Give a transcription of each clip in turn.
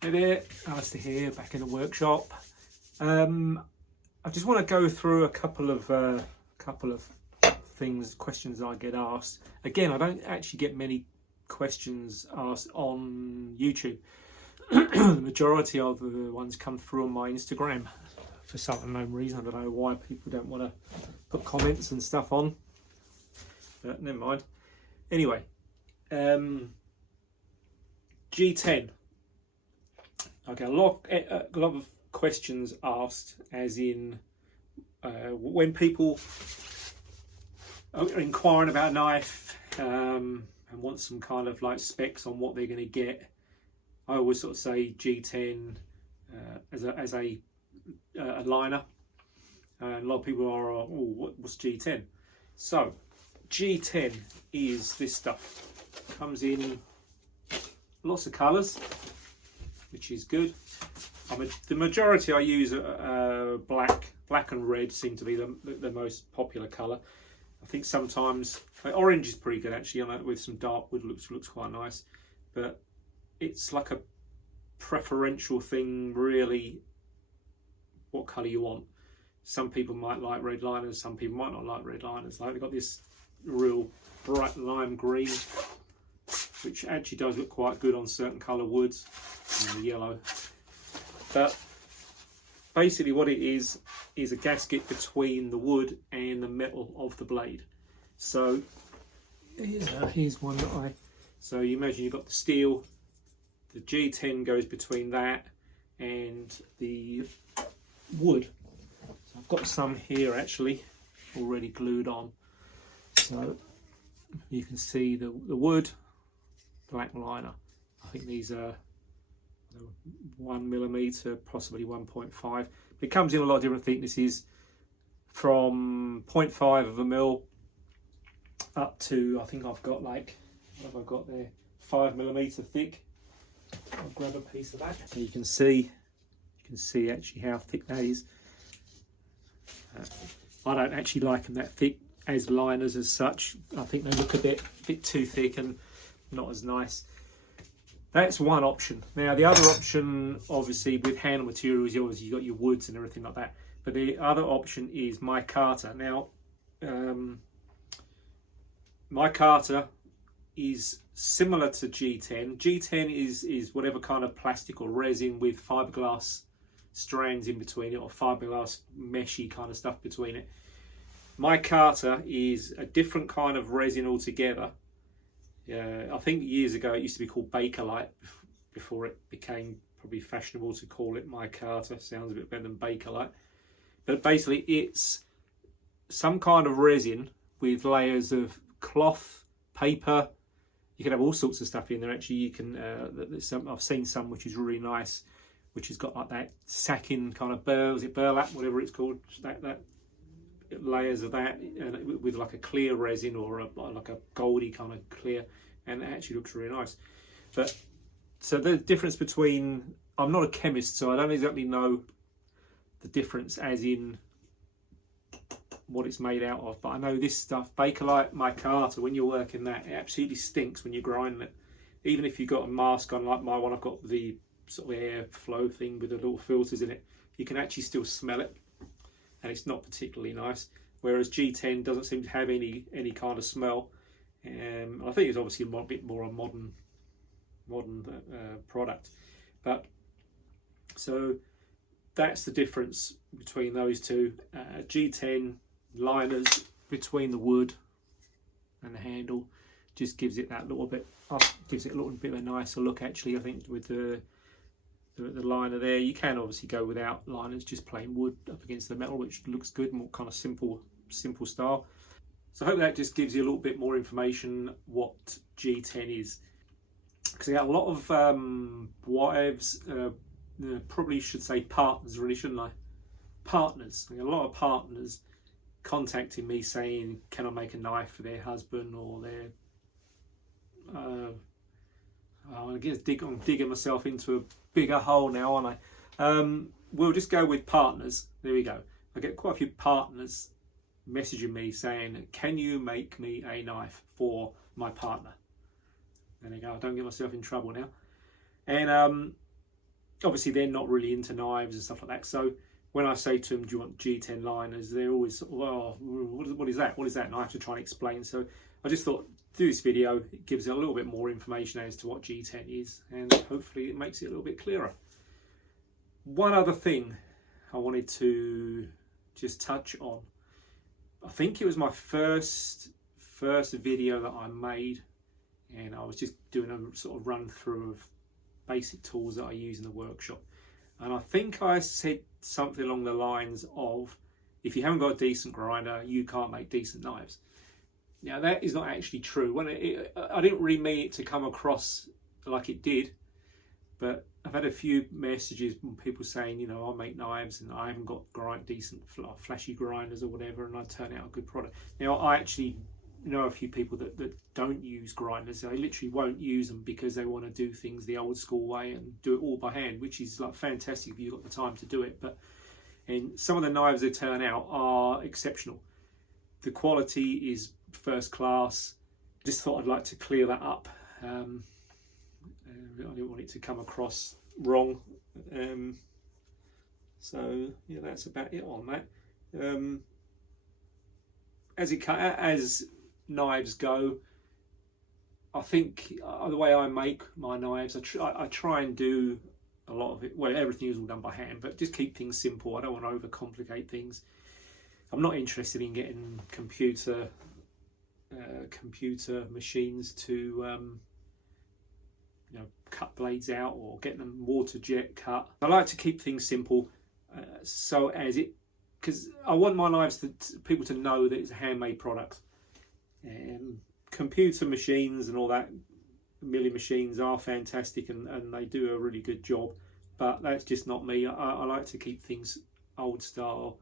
Hey there, Alistair here, back in the workshop. I just want to go through a couple of things, questions I get asked. Again, I don't actually get many questions asked on YouTube. The majority of the ones come through on my Instagram for some unknown reason. I don't know why people don't want to put comments and stuff on, but never mind. Anyway, G10. I get a lot of questions asked, as in when people are inquiring about a knife and want some kind of like specs on what they're going to get. I always sort of say G10 as a liner. A lot of people are, what's G10? So G10 is this stuff. Comes in lots of colours, which is good. The majority I use black and red seem to be the most popular colour. I think sometimes orange is pretty good actually, on it with some dark wood, looks quite nice, but it's like a preferential thing really, what colour you want. Some people might like red liners, some people might not like red liners. Like they've got this real bright lime green, which actually does look quite good on certain colour woods, and the yellow. But basically what it is a gasket between the wood and the metal of the blade. So here's one that so you imagine you've got the steel, the G10 goes between that and the wood. So I've got some here actually already glued on. So you can see the wood, black liner. I think these are 1mm, possibly 1.5. It comes in a lot of different thicknesses, from 0.5 of a mil up to, I think I've got like, what have I got there? 5mm thick. I'll grab a piece of that so you can see actually how thick that is. I don't actually like them that thick as liners as such. I think they look a bit too thick and not as nice. That's one option. Now the other option, obviously with handle materials, you've got your woods and everything like that, but the other option is micarta. Now micarta is similar to G10. G10 is whatever kind of plastic or resin with fiberglass strands in between it, or fiberglass meshy kind of stuff between it. Micarta is a different kind of resin altogether. I think years ago it used to be called Bakelite before it became probably fashionable to call it micarta. Sounds a bit better than Bakelite. But basically it's some kind of resin with layers of cloth, paper. You can have all sorts of stuff in there actually. You can, I've seen some which is really nice, which has got like that sacking kind of burlap, whatever it's called, that layers of that, and with like a clear resin or like a goldy kind of clear, and it actually looks really nice. But so the difference between, I'm not a chemist, so I don't exactly know the difference as in what it's made out of, but I know this stuff, Bakelite, micarta, when you're working that, it absolutely stinks when you're grinding it. Even if you've got a mask on like my one, I've got the sort of air flow thing with the little filters in it, you can actually still smell it, and it's not particularly nice. Whereas G10 doesn't seem to have any kind of smell. I think it's obviously a bit more a modern product. But so that's the difference between those two. G10 liners between the wood and the handle just gives it that little bit, gives it a little bit of a nicer look actually. I think with the liner there, you can obviously go without liners, just plain wood up against the metal, which looks good, more kind of simple style. So I hope that just gives you a little bit more information what G10 is, because I got a lot of wives, probably should say partners really, shouldn't I? Partners. I got a lot of partners contacting me saying, can I make a knife for their husband or their I guess I'm digging myself into a bigger hole now, aren't I? We'll just go with partners. There we go. I get quite a few partners messaging me saying, can you make me a knife for my partner? There you go. I don't get myself in trouble now. And obviously they're not really into knives and stuff like that. So when I say to them, do you want G10 liners, they're always sort of, oh, what is that? What is that? And I have to try and explain. So I just thought, do this video, it gives a little bit more information as to what G10 is, and hopefully it makes it a little bit clearer. One other thing I wanted to just touch on. I think it was my first video that I made, and I was just doing a sort of run through of basic tools that I use in the workshop. And I think I said something along the lines of, if you haven't got a decent grinder, you can't make decent knives. Now that is not actually true. I didn't really mean it to come across like it did, but I've had a few messages from people saying, you know, I make knives and I haven't got decent flashy grinders or whatever, and I turn out a good product. Now I actually know a few people that don't use grinders. They literally won't use them because they want to do things the old school way and do it all by hand, which is like fantastic if you've got the time to do it. And some of the knives that turn out are exceptional. The quality is first class. Just thought I'd like to clear that up. I didn't want it to come across wrong. So yeah, that's about it on that. As knives go, I think the way I make my knives, I try and do a lot of it. Well, everything is all done by hand, but just keep things simple. I don't want to overcomplicate things. I'm not interested in getting computer machines to you know, cut blades out or get them water jet cut. I like to keep things simple, so as it, because I want my knives people to know that it's a handmade product. Computer machines and all that, milling machines are fantastic and they do a really good job, but that's just not me. I like to keep things old style,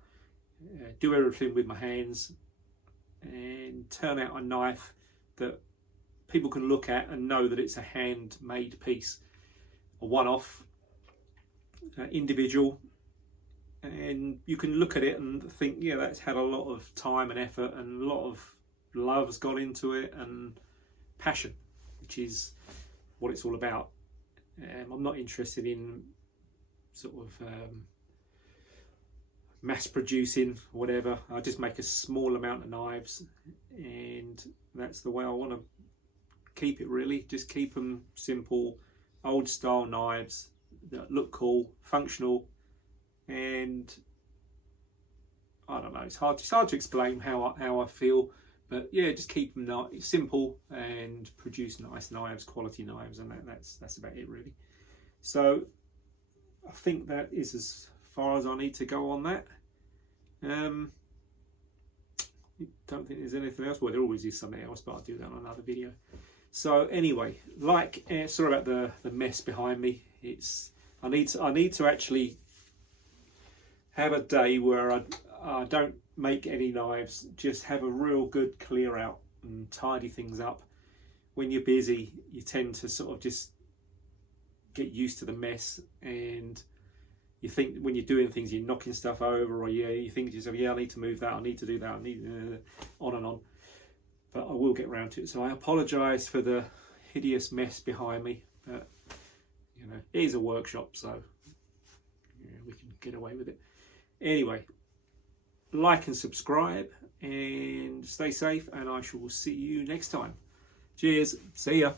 do everything with my hands, and turn out a knife that people can look at and know that it's a handmade piece, a one-off, individual, and you can look at it and think, yeah, that's had a lot of time and effort and a lot of love has gone into it and passion, which is what it's all about. I'm not interested in sort of mass producing whatever. I just make a small amount of knives, and that's the way I want to keep it, really. Just keep them simple, old style knives that look cool, functional, and I don't know, it's hard to explain how I feel, but yeah, just keep them simple and produce nice knives, quality knives, and that's about it, really. So I think that is as far as I need to go on that. Don't think there's anything else. Well, there always is something else, but I'll do that on another video. So anyway, sorry about the mess behind me. I need to actually have a day where I don't make any knives, just have a real good clear out and tidy things up. When you're busy, you tend to sort of just get used to the mess, and you think when you're doing things, you're knocking stuff over, or you think to yourself, yeah, I need to move that, I need to do that, I need on and on. But I will get around to it. So I apologise for the hideous mess behind me, but you know, it is a workshop, so yeah, we can get away with it. Anyway, like and subscribe and stay safe, and I shall see you next time. Cheers. See ya.